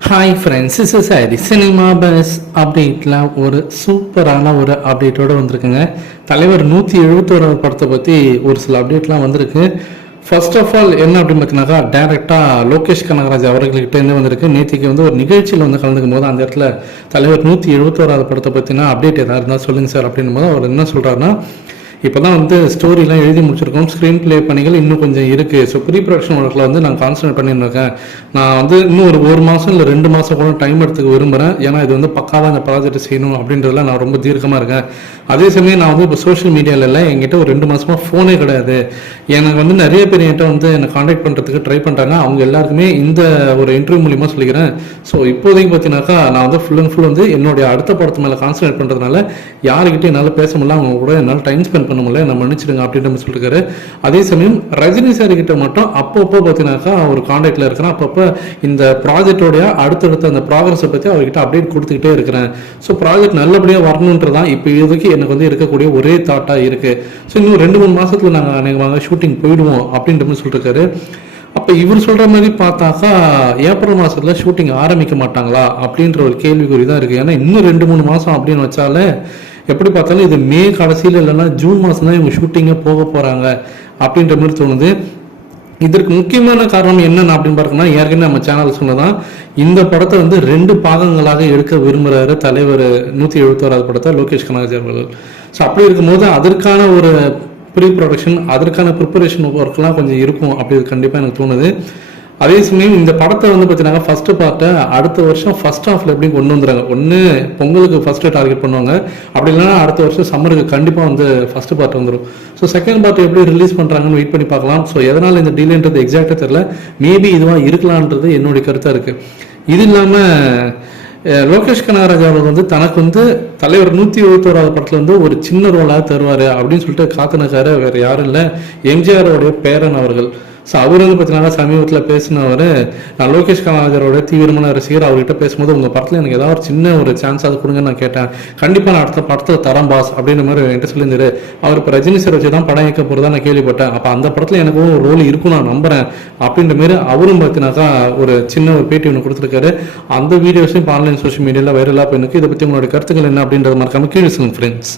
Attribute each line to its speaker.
Speaker 1: Hi friends is is Hari cinema buzz அப்டேட்டில் ஒரு சூப்பரான ஒரு அப்டேட்டோடு வந்திருக்குங்க. தலைவர் நூற்றி எழுபத்தோராவது படத்தை பற்றி ஒரு சில அப்டேட்லாம் வந்திருக்கு. ஃபர்ஸ்ட் ஆஃப் ஆல் என்ன அப்படின்னு பார்த்தீங்கன்னாக்கா டேரெக்டாக லோகேஷ் கனகராஜ் அவர்கள்கிட்டேருந்து வந்திருக்கு. நேற்றுக்கு வந்து ஒரு நிகழ்ச்சியில் வந்து கலந்துக்கும் போது அந்த இடத்துல தலைவர் நூற்றி எழுபத்தோராவது படத்தை பற்றினா அப்டேட் எதாவது இருந்தால் சொல்லுங்கள் சார் அப்படின்னும் போது அவர் என்ன சொல்கிறாருன்னா இப்போ தான் வந்து ஸ்டோரிலாம் எழுதி முடிச்சிருக்கோம். ஸ்க்ரீன் ப்ளே பணிகள் இன்னும் கொஞ்சம் இருக்குது ஸோ ப்ரீ ப்ரொடக்ஷன் ஒர்க்கில் வந்து நான் கான்சன்ட்ரேட் பண்ணியிருக்கேன் நான் வந்து இன்னும் ஒரு ஒரு மாதம் இல்லை ரெண்டு மாதம் கூட டைம் எடுத்துக்க விரும்புகிறேன் ஏன்னா இது வந்து பக்காவாக அந்த ப்ராஜெக்ட் செய்யணும் அப்படின்றதுல நான் ரொம்ப தீர்க்கமாக இருக்கேன். அதே சமயம் நான் வந்து இப்போ சோஷியல் மீடியாவில் இல்லை. என்கிட்ட ஒரு ரெண்டு மாதமாக ஃபோனே கிடையாது. எனக்கு வந்து நிறைய பேர் என்கிட்ட வந்து என்னை காண்டாக்ட் பண்ணுறதுக்கு ட்ரை பண்ணுறாங்க அவங்க எல்லாருக்குமே இந்த ஒரு இன்டர்வியூ மூலிமா சொல்லிக்கிறேன். ஸோ இப்போதைக்கு பார்த்தீங்கன்னாக்கா நான் வந்து ஃபுல் அண்ட் ஃபுல் வந்து என்னுடைய அடுத்த படத்து மேலே கான்சன்ட்ரேட் பண்ணுறதுனால யாருக்கிட்ட என்னால் பேச முடியல. அவங்க கூட என்னால் டைம் ஸ்பெண்ட் பண்ண முடியல நம்ம நினச்சிடுங்க அப்படின்னு சொல்லியிருக்காரு அதே சமயம் ரஜினி சார் கிட்ட மட்டும் அப்பப்போ பார்த்தீங்கன்னாக்கா அவர் காண்டாக்டில் இருக்கிறேன் அப்பப்போ இந்த ப்ராஜெக்டோடைய அடுத்தடுத்த அந்த ப்ராக்ரஸை பற்றி அவர்கிட்ட அப்டேட் கொடுத்துக்கிட்டே இருக்கிறேன் ஸோ ப்ராஜெக்ட் நல்லபடியாக வரணுன்றதான் இப்போ இதுக்கு எனக்கு வந்து இருக்கக்கூடிய ஒரே தாட்டாக இருக்குது ஸோ இன்னும் ரெண்டு மூணு மாதத்தில் நாங்கள் அநேகமாக ஷூட்டிங் போயிடுவோம் அப்படின்ற சொல்லியிருக்காரு அப்போ இவர் சொல்கிற மாதிரி பார்த்தாக்கா ஏப்ரல் மாதத்தில் ஷூட்டிங் ஆரம்பிக்க மாட்டாங்களா அப்படின்ற ஒரு கேள்விக்குறி தான் இருக்குது ஏன்னா இன்னும் ரெண்டு மூணு மாதம் அப்படின்னு வச்சாலே எப்படி பார்த்தாலும் இது மே கடைசியில் இல்லைன்னா ஜூன் மாதம் தான் இவங்க ஷூட்டிங்கே போக போகிறாங்க அப்படின்ற மாதிரி தோணுது. இதற்கு முக்கியமான காரணம் என்னென்ன அப்படின்னு பார்த்தோம்னா ஏற்கனவே நம்ம சேனல் சொன்னதான் இந்த படத்தை வந்து ரெண்டு பாகங்களாக எடுக்க விரும்புகிறாரு தலைவர் நூற்றி எழுபத்தோராது படத்தை லோகேஷ் கனகராஜ் அவர்கள். ஸோ அப்படி இருக்கும்போது அதற்கான ஒரு ப்ரீ ப்ரொடக்ஷன் அதற்கான ப்ரிப்பரேஷன் ஒர்க்லாம் கொஞ்சம் இருக்கும் அப்படி கண்டிப்பாக எனக்கு தோணுது. அதே சமயம் இந்த படத்தை வந்து பார்த்தீங்கன்னா ஃபஸ்ட்டு பார்ட்டை அடுத்த வருஷம் ஃபஸ்ட் ஹாஃபில் எப்படி கொண்டு வந்துடுறாங்க? ஒன்று பொங்கலுக்கு ஃபஸ்ட்டு டார்கெட் பண்ணுவாங்க. அப்படி இல்லைன்னா அடுத்த வருஷம் சம்மருக்கு கண்டிப்பாக வந்து ஃபஸ்ட்டு பார்ட் வந்துடும் ஸோ செகண்ட் பார்ட் எப்படி ரிலீஸ் பண்ணுறாங்கன்னு வெயிட் பண்ணி பார்க்கலாம். ஸோ எதனால் இந்த டீலேன்றது எக்ஸாக்டாக தெரில மேபி இதுவாக இருக்கலான்றது என்னுடைய கருத்தாக இருக்குது இது இல்லாமல் லோகேஷ் கனகராஜ் அவர்கள் வந்து தனக்கு வந்து தலைவர் நூற்றி எழுபத்தோராவது படத்தில் வந்து ஒரு சின்ன ரோலாக தருவார் அப்படின்னு சொல்லிட்டு காத்துனக்கார வேறு யாரும் இல்லை. எம்ஜிஆரோடைய பேரன் அவர்கள். ஸோ அவர் வந்து பார்த்தீங்கன்னா சமீபத்தில் பேசினவர் நான் லோகேஷ் கனகராஜரோட தீவிரமான ரசிகர். அவர்கிட்ட பேசும்போது உங்கள் படத்தில் எனக்கு ஏதாவது ஒரு சின்ன ஒரு சான்ஸ் அது கொடுங்க நான் கேட்டேன். கண்டிப்பாக நான் அடுத்த படத்தில் தரம் பாஸ் அப்படின்ற மாதிரி என்கிட்ட சொல்லியிருந்தாரு. அவர் இப்போ ரஜினி சார் வச்சு தான் படம் இயக்க போகிறதா நான் கேள்விப்பட்டேன். அப்போ அந்த படத்தில் எனக்கும் ஒரு ரோல் இருக்கும் நான் நம்புகிறேன் அப்படின்ற மாரி அவரும் பார்த்தீங்கன்னாக்கா ஒரு சின்ன ஒரு பேட்டி ஒன்று கொடுத்துருக்காரு. அந்த வீடியோஸையும் இப்போ ஆன்லைன் சோஷியல் மீடியாவில் வைரலாக போயிருக்கு. இதை பற்றி உங்களுடைய கருத்துக்கள் என்ன அப்படின்றத மறக்காமல் கீழே சொல்லுங்கள் ஃப்ரெண்ட்ஸ்